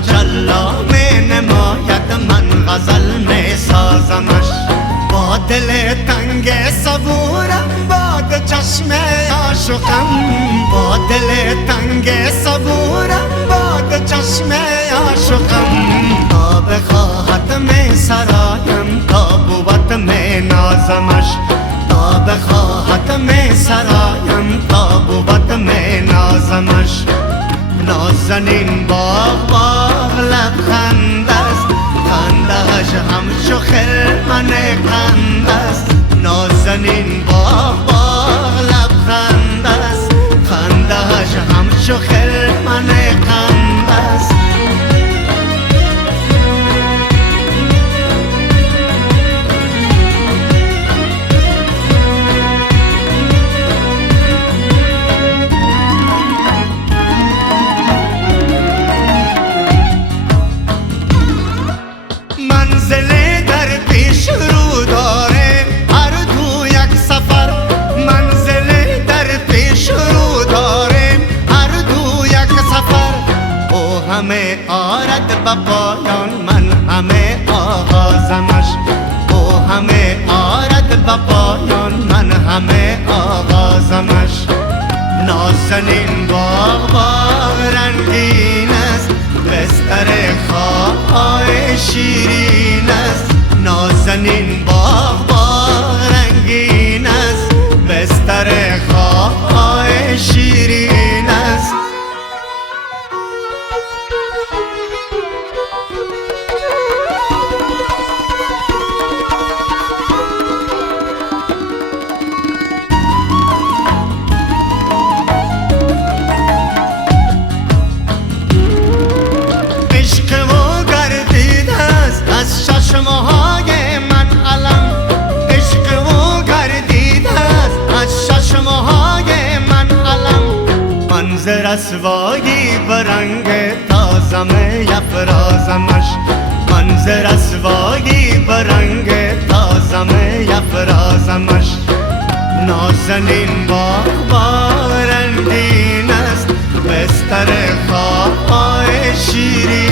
تجلا میں نماید من غزل میں سازمش با دل تنگ صبورم باد چشم عاشقم با دل تنگ صبورم باد چشم عاشقم تا بخواهد میں سرایم تا بود میں نازمش تا بخواهد میں سرایم تا بود میں نازمش نازنین باغ باغ لبخند است خنده‌اش همچو خرمن قند است نازنین باغ باغ لبخند است خنده‌اش همچو خرمن قند است منزل در پیش رو داره هر دو یک سفر منزل در پیش رو داره هر دو یک سفر او همه آرد به پایان من همه آغازمش او همه آرد به پایان من همه آغازمش نازنین باغ باغ رنگین است بستر خواب‌های شیرین است نازنین باغ باغ رنگین است بستر خواب‌های شیرین است از چشم‌های من علم عشق او گردیده است از چشم‌های من علم منظر رسوایی به رنگ تازم یفرازمش منظر رسوایی به رنگ تازم یفرازمش نازنین باغ باغ رنگین است بستر خواب‌های شیرین